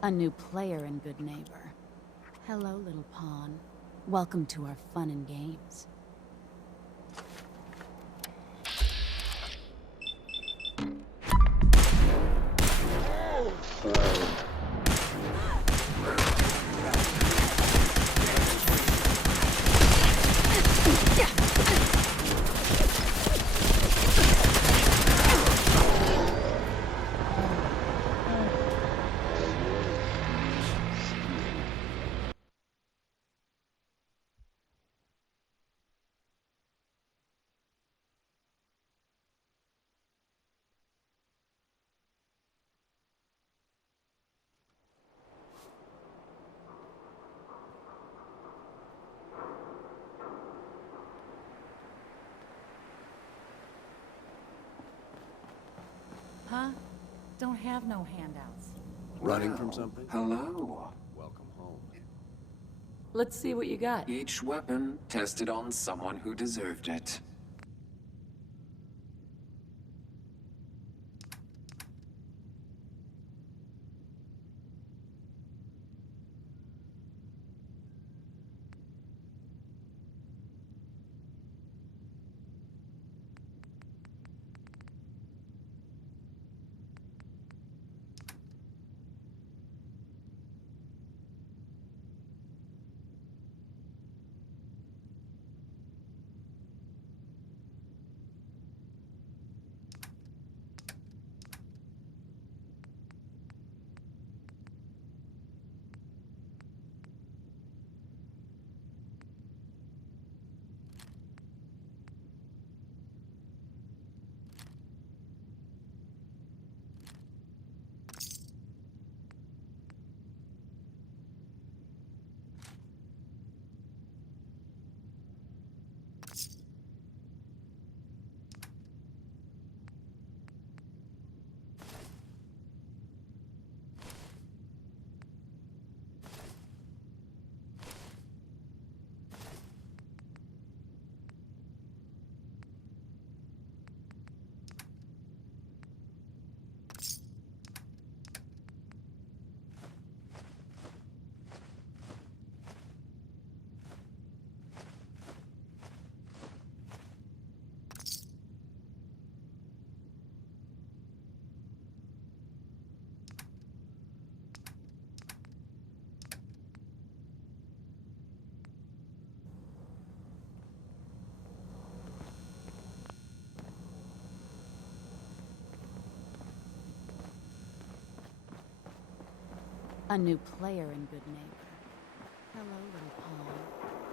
A new player and good neighbor. Hello, little pawn. Welcome to our fun and games. Huh? Don't have no handouts. Running from something? Hello. Welcome home. Let's see what you got. Each weapon tested on someone who deserved it. A new player and good neighbor. Hello, little pawn.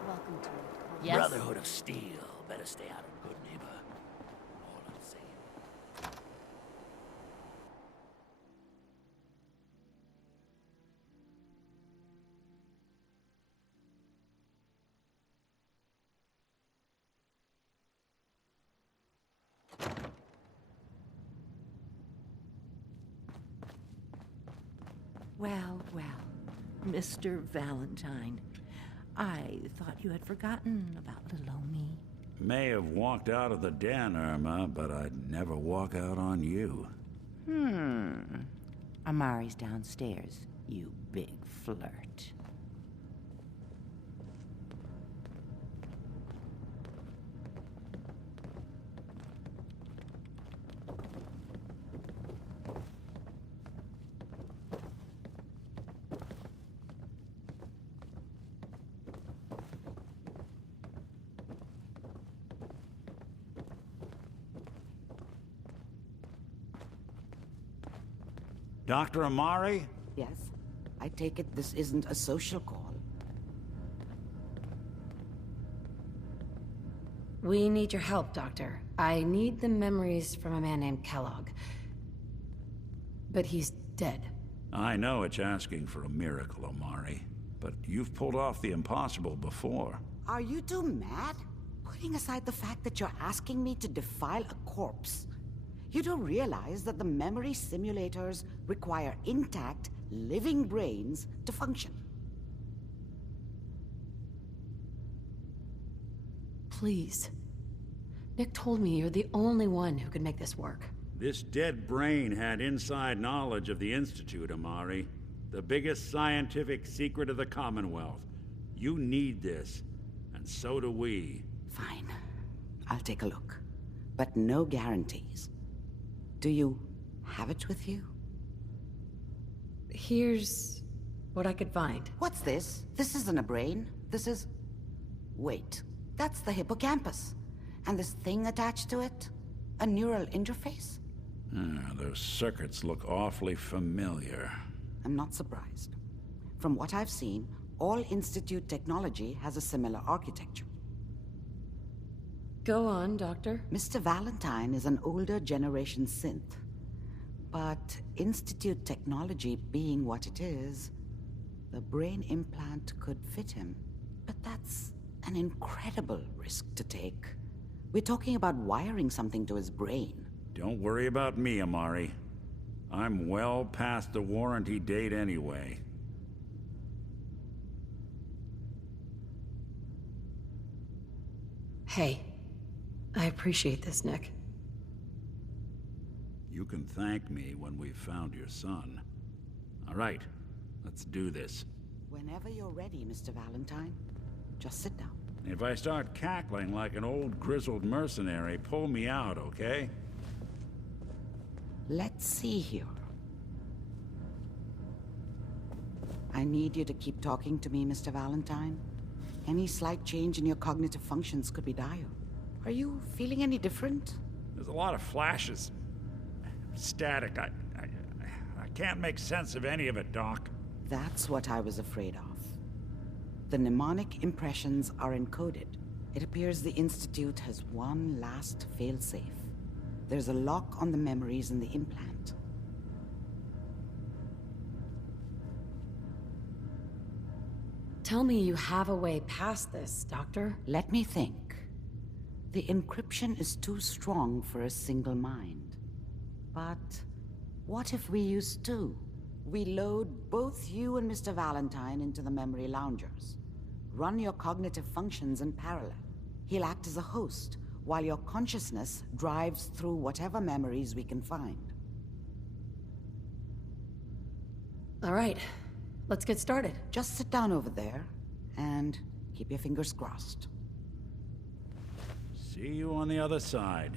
Welcome to our Yes? Brotherhood of Steel. Better stay out of good neighbor. All I'm saying. Well, well, Mr. Valentine. I thought you had forgotten about little old me. May have walked out of the den, Irma, but I'd never walk out on you. Amari's downstairs, you big flirt. Dr. Amari? Yes? I take it this isn't a social call. We need your help, Doctor. I need the memories from a man named Kellogg. But he's dead. I know it's asking for a miracle, Amari, but you've pulled off the impossible before. Are you two mad? Putting aside the fact that you're asking me to defile a corpse, you don't realize that the memory simulators require intact, living brains to function. Please. Nick told me you're the only one who could make this work. This dead brain had inside knowledge of the Institute, Amari. The biggest scientific secret of the Commonwealth. You need this, and so do we. Fine. I'll take a look. But no guarantees. Do you have it with you? Here's what I could find. What's this? This isn't a brain. This is... Wait. That's the hippocampus. And this thing attached to it? A neural interface? Those circuits look awfully familiar. I'm not surprised. From what I've seen, all Institute technology has a similar architecture. Go on, Doctor. Mr. Valentine is an older generation synth. But Institute technology being what it is, the brain implant could fit him. But that's an incredible risk to take. We're talking about wiring something to his brain. Don't worry about me, Amari. I'm well past the warranty date anyway. Hey, I appreciate this, Nick. You can thank me when we've found your son. All right, let's do this. Whenever you're ready, Mr. Valentine, just sit down. If I start cackling like an old grizzled mercenary, pull me out, okay? Let's see here. I need you to keep talking to me, Mr. Valentine. Any slight change in your cognitive functions could be dire. Are you feeling any different? There's a lot of flashes. Static. I can't make sense of any of it, Doc. That's what I was afraid of. The mnemonic impressions are encoded. It appears the Institute has one last failsafe. There's a lock on the memories in the implant. Tell me you have a way past this, Doctor. Let me think. The encryption is too strong for a single mind. But what if we use two? We load both you and Mr. Valentine into the memory loungers. Run your cognitive functions in parallel. He'll act as a host, while your consciousness drives through whatever memories we can find. All right, let's get started. Just sit down over there, and keep your fingers crossed. See you on the other side.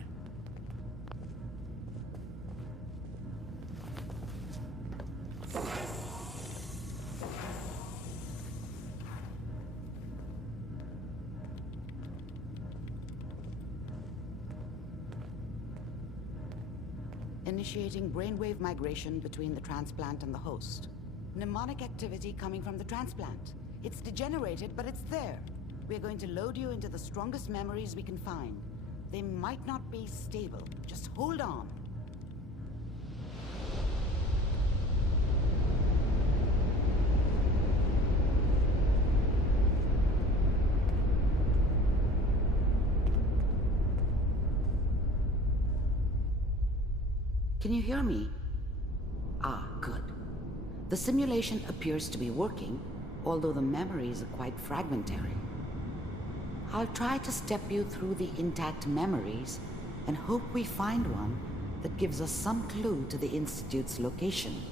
Initiating brainwave migration between the transplant and the host. Mnemonic activity coming from the transplant. It's degenerated, but it's there. We're going to load you into the strongest memories we can find. They might not be stable. Just hold on. Can you hear me? Ah, good. The simulation appears to be working, although the memories are quite fragmentary. I'll try to step you through the intact memories and hope we find one that gives us some clue to the Institute's location.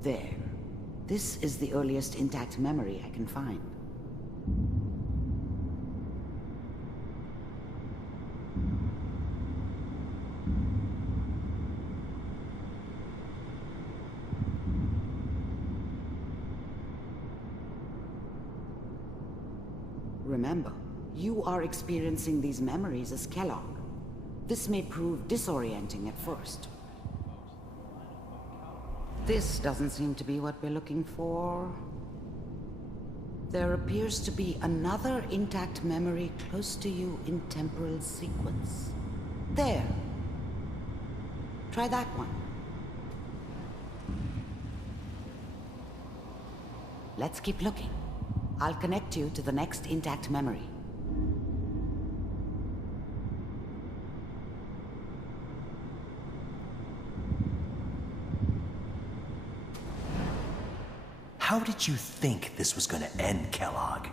There. This is the earliest intact memory I can find. Remember, you are experiencing these memories as Kellogg. This may prove disorienting at first. This doesn't seem to be what we're looking for. There appears to be another intact memory close to you in temporal sequence. There. Try that one. Let's keep looking. I'll connect you to the next intact memory. How did you think this was gonna end, Kellogg?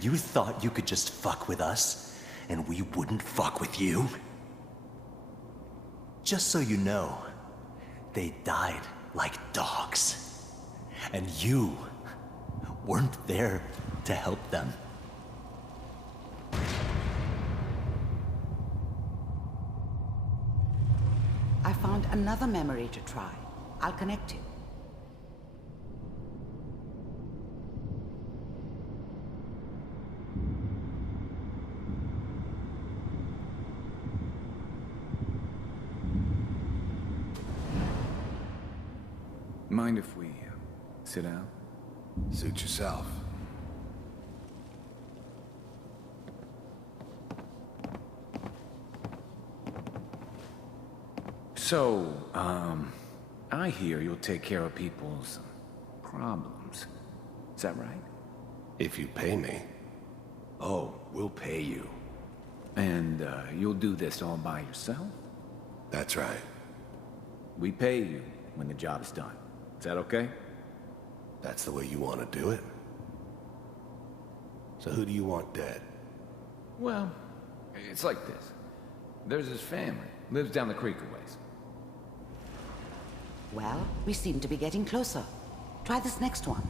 You thought you could just fuck with us? and we wouldn't fuck with you? Just so you know, they died like dogs. And you weren't there to help them. I found another memory to try. I'll connect you. Mind if we sit down? Suit yourself. So, I hear you'll take care of people's problems. Is that right? If you pay me. Oh, we'll pay you. And, you'll do this all by yourself? That's right. We pay you when the job's done. Is that okay? That's the way you want to do it? So who do you want dead? Well, it's like this. There's his family. Lives down the creek a ways. Well, we seem to be getting closer. Try this next one.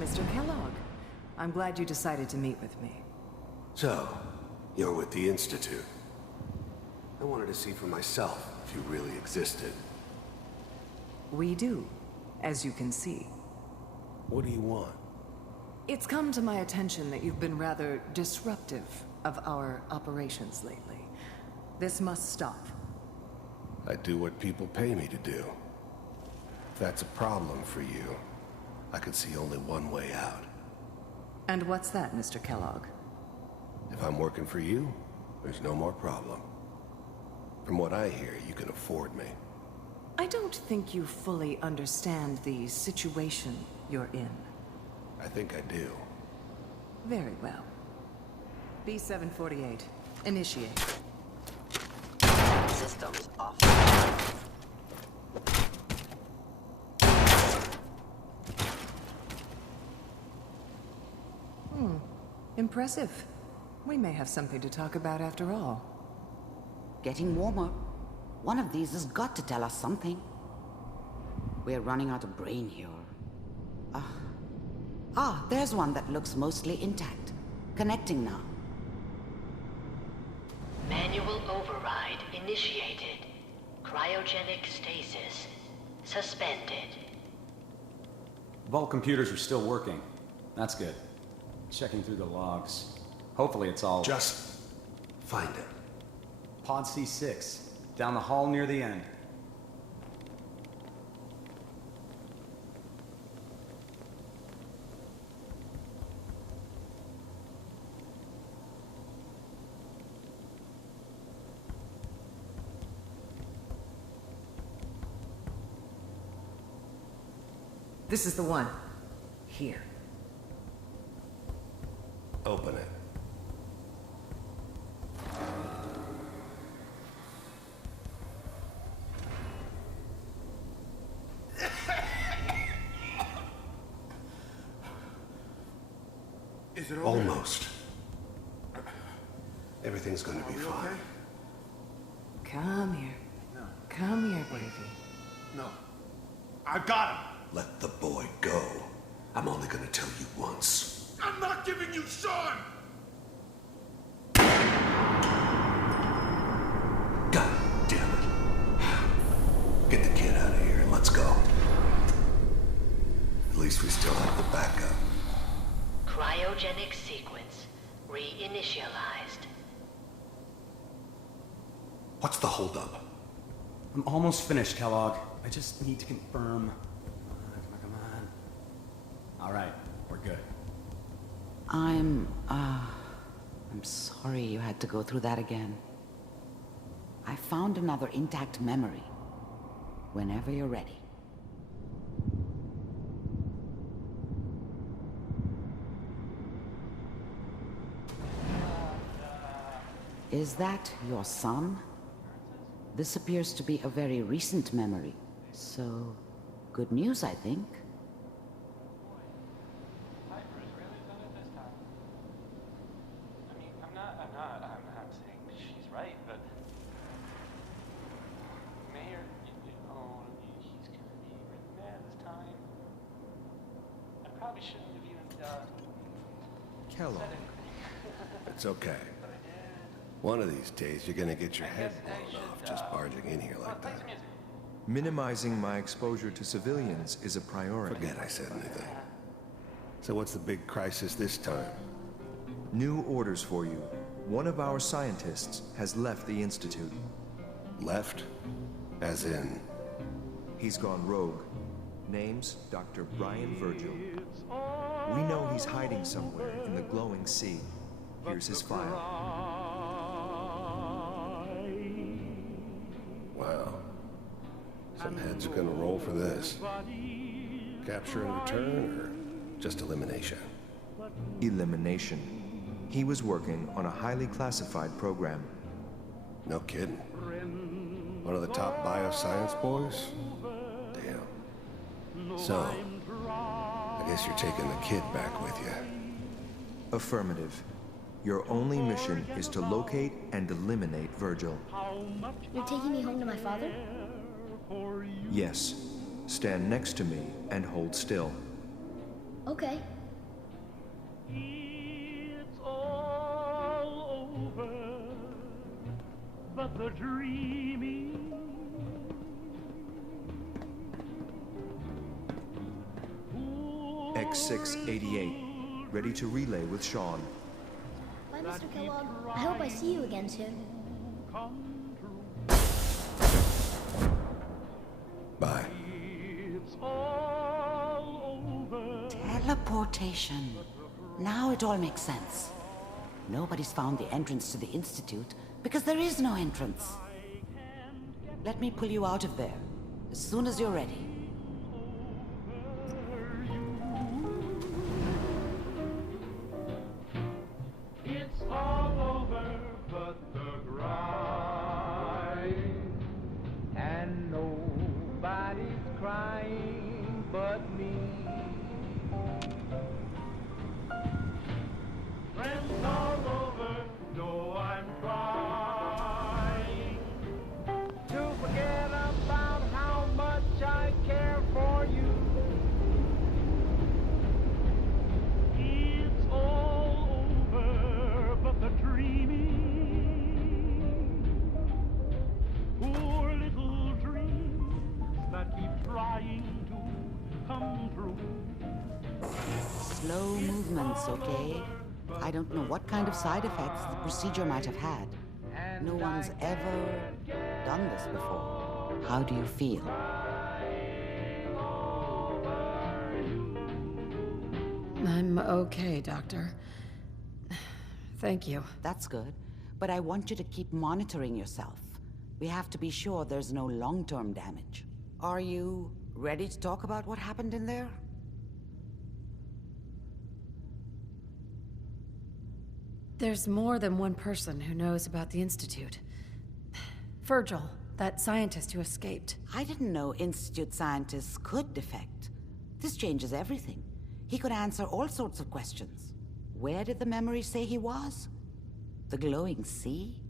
Mr. Kellogg, I'm glad you decided to meet with me. So, you're with the Institute. I wanted to see for myself if you really existed. We do, as you can see. What do you want? It's come to my attention that you've been rather disruptive of our operations lately. This must stop. I do what people pay me to do. If that's a problem for you, I could see only one way out. And what's that, Mr. Kellogg? If I'm working for you, there's no more problem. From what I hear, you can afford me. I don't think you fully understand the situation you're in. I think I do. Very well. B-748, initiate. Systems off. Impressive. We may have something to talk about after all. Getting warmer. One of these has got to tell us something. We're running out of brain here. There's one that looks mostly intact. Connecting now. Manual override initiated. Cryogenic stasis suspended. Vault computers are still working. That's good. Checking through the logs. Hopefully it's all... Just find it. Pod C6. Down the hall near the end. This is the one. Here. Open it. Is it Almost. Everything's going to be fine. Okay? Come here. No. Come here, baby. No. I've got him. Let the boy go. I'm only going to tell you once. I'm not giving you Sean! God damn it. Get the kid out of here and let's go. At least we still have the backup. Cryogenic sequence reinitialized. What's the holdup? I'm almost finished, Kellogg. I just need to confirm. Come on. All right, we're good. I'm sorry you had to go through that again. I found another intact memory. Whenever you're ready. Is that your son? This appears to be a very recent memory. So, good news, I think. I'm saying she's right, but Mayor, he's gonna be really mad this time. I probably shouldn't have even Kellogg. It's okay. One of these days, you're gonna get your head blown off just barging in here like that. Minimizing my exposure to civilians is a priority. Forget I said anything. So what's the big crisis this time? New orders for you. One of our scientists has left the Institute. Left? As in? He's gone rogue. Name's Dr. Brian Virgil. We know he's hiding somewhere in the glowing sea. Here's his file. Wow. Some heads are gonna roll for this. Capture and return, or just elimination? Elimination. He was working on a highly classified program. No kidding. One of the top bioscience boys? Damn. So, I guess you're taking the kid back with you. Affirmative. Your only mission is to locate and eliminate Virgil. You're taking me home to my father? Yes. Stand next to me and hold still. Okay. It's all over, but the dreaming. X688, ready to relay with Sean. Bye, Mr. Kellogg. I hope I see you again soon. Bye. Teleportation. Now it all makes sense. Nobody's found the entrance to the Institute because there is no entrance. Let me pull you out of there as soon as you're ready. It's all over but the grind, and nobody's crying but me. Friends all over know I'm trying to forget about how much I care for you. It's all over but the dreaming. Poor little dreams that keep trying to come true. Slow movements, okay? I don't know what kind of side effects the procedure might have had. No one's ever done this before. How do you feel? I'm okay, Doctor. Thank you. That's good. But I want you to keep monitoring yourself. We have to be sure there's no long-term damage. Are you ready to talk about what happened in there? There's more than one person who knows about the Institute. Virgil, that scientist who escaped. I didn't know Institute scientists could defect. This changes everything. He could answer all sorts of questions. Where did the memory say he was? The glowing sea?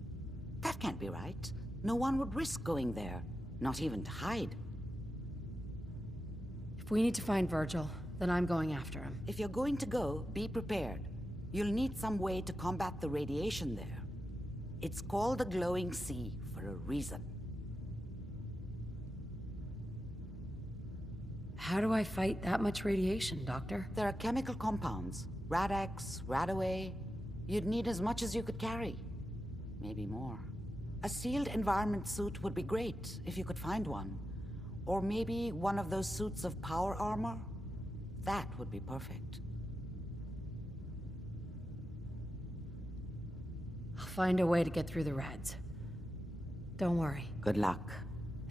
That can't be right. No one would risk going there, not even to hide. If we need to find Virgil, then I'm going after him. If you're going to go, be prepared. You'll need some way to combat the radiation there. It's called the glowing sea for a reason. How do I fight that much radiation, Doctor? There are chemical compounds. Rad-X, Radaway. You'd need as much as you could carry. Maybe more. A sealed environment suit would be great, if you could find one. Or maybe one of those suits of power armor. That would be perfect. I'll find a way to get through the rads. Don't worry. Good luck.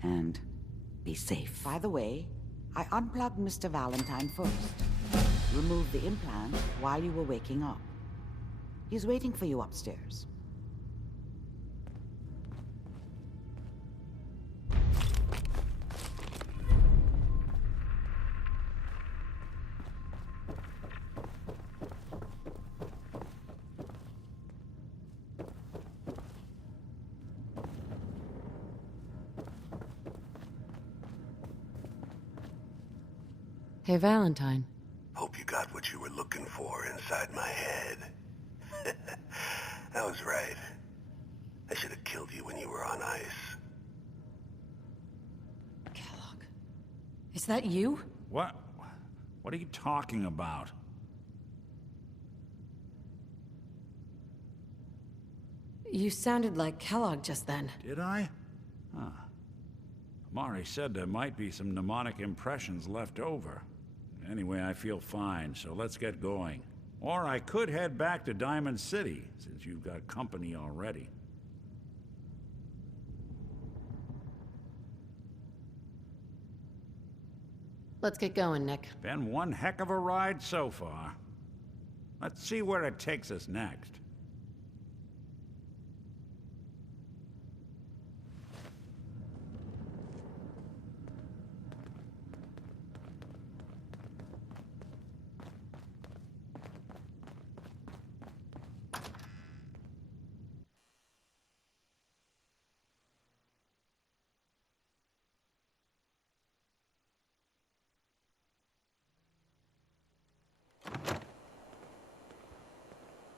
And be safe. By the way, I unplugged Mr. Valentine first. Removed the implant while you were waking up. He's waiting for you upstairs. Hey, Valentine. Hope you got what you were looking for inside my head. I was right. I should have killed you when you were on ice. Kellogg. Is that you? What? What are you talking about? You sounded like Kellogg just then. Did I? Huh. Amari said there might be some mnemonic impressions left over. Anyway, I feel fine, so let's get going. Or I could head back to Diamond City, since you've got company already. Let's get going, Nick. Been one heck of a ride so far. Let's see where it takes us next.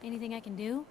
Anything I can do?